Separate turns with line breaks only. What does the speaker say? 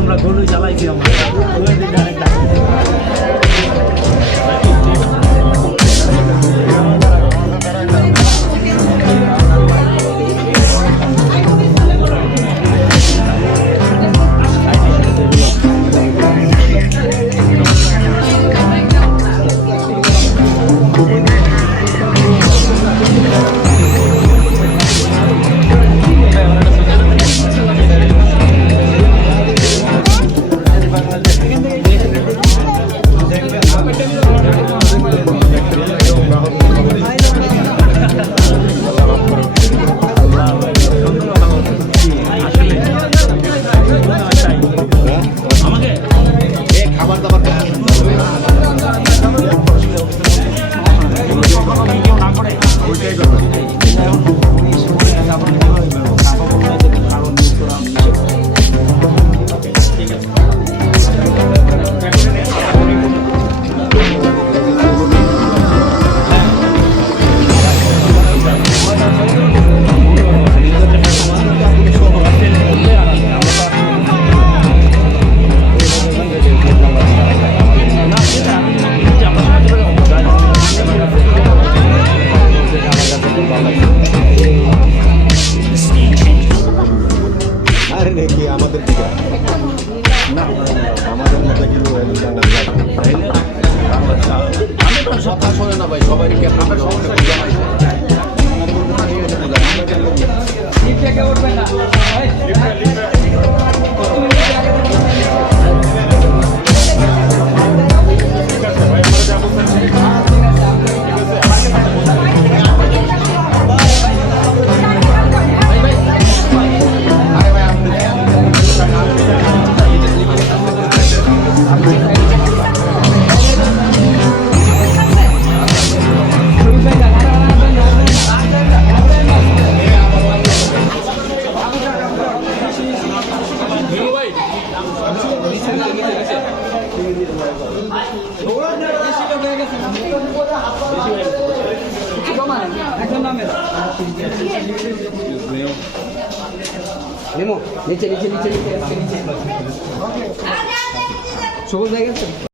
আমরা
গরু জ্বালাইছি আমরা।
নিচে নিচে নিচে নিচে। সবুজ হয়ে গেছে?